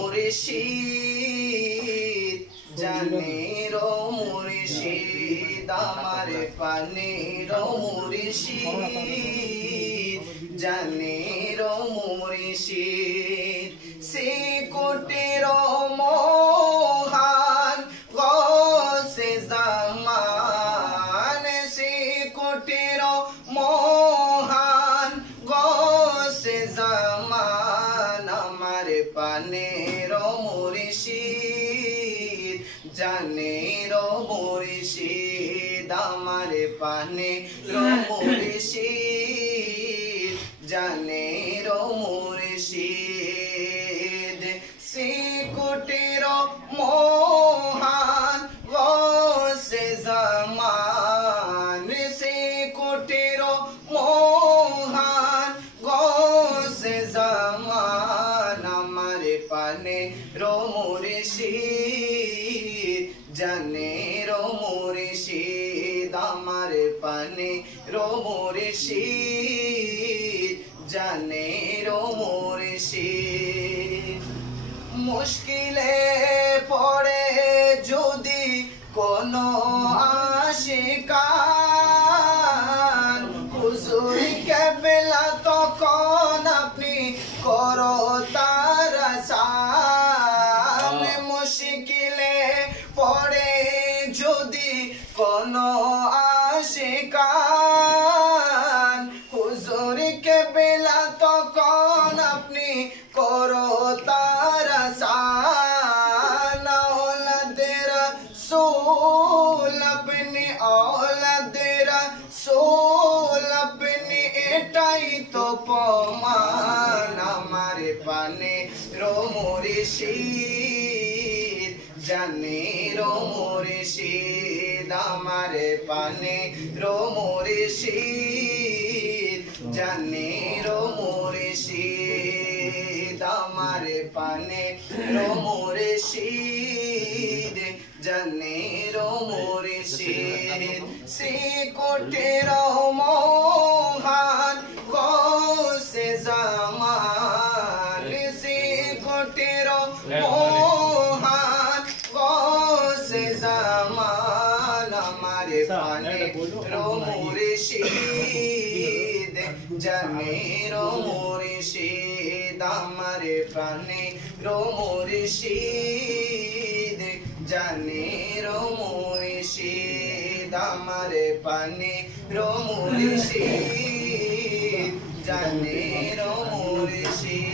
মুর্শিদ জানের মুর্শিদ আমার পানের মুর্শিদ জানের মুর্শিদ সে কোটের মহান গসে জামান সে কোটের মহান গসে জামান আমার পানের মুর্শিদ জানের মুর্শিদ আমার পানের মুর্শিদ জানের মুর্শিদ সে কোটের মহান গসে জামান সে কোটের মহান গসে জামান আমার পানের মুর্শিদ জানের মুর্শিদ আমার পানের মুর্শিদ জানের মুর্শিদ মুশকিলে পড়ে যদি কোনো আশিকান হুজুরকে বেলা তখন আপনি করো তার সান মুশকিলে পড়ে যদি কোনো আশিকান হুজুরকে বেলা তখন আপনি করো তার সান औलादेरा सोल अपनी औलादेरा सोल अपनी एटाई तो पमान हमारे पाने रो मुर्शिद जाने रो मुर्शिद हमारे पाने रो मुर्शिद जाने रो मुर्शिद हमारे पाने रो मुर्शिद जाने रो मुर्शिद से कोटेर मोहान गौसे ज़मान से कोटेर मोहान गौसे ज़मान हमारे पाने रो मुर्शिद जाने रो मुर्शिद हमारे पाने रो मुर्शिद जाने रो मुर्शिद हमारे पाने रो मुर्शिद जाने रो मुर्शिद।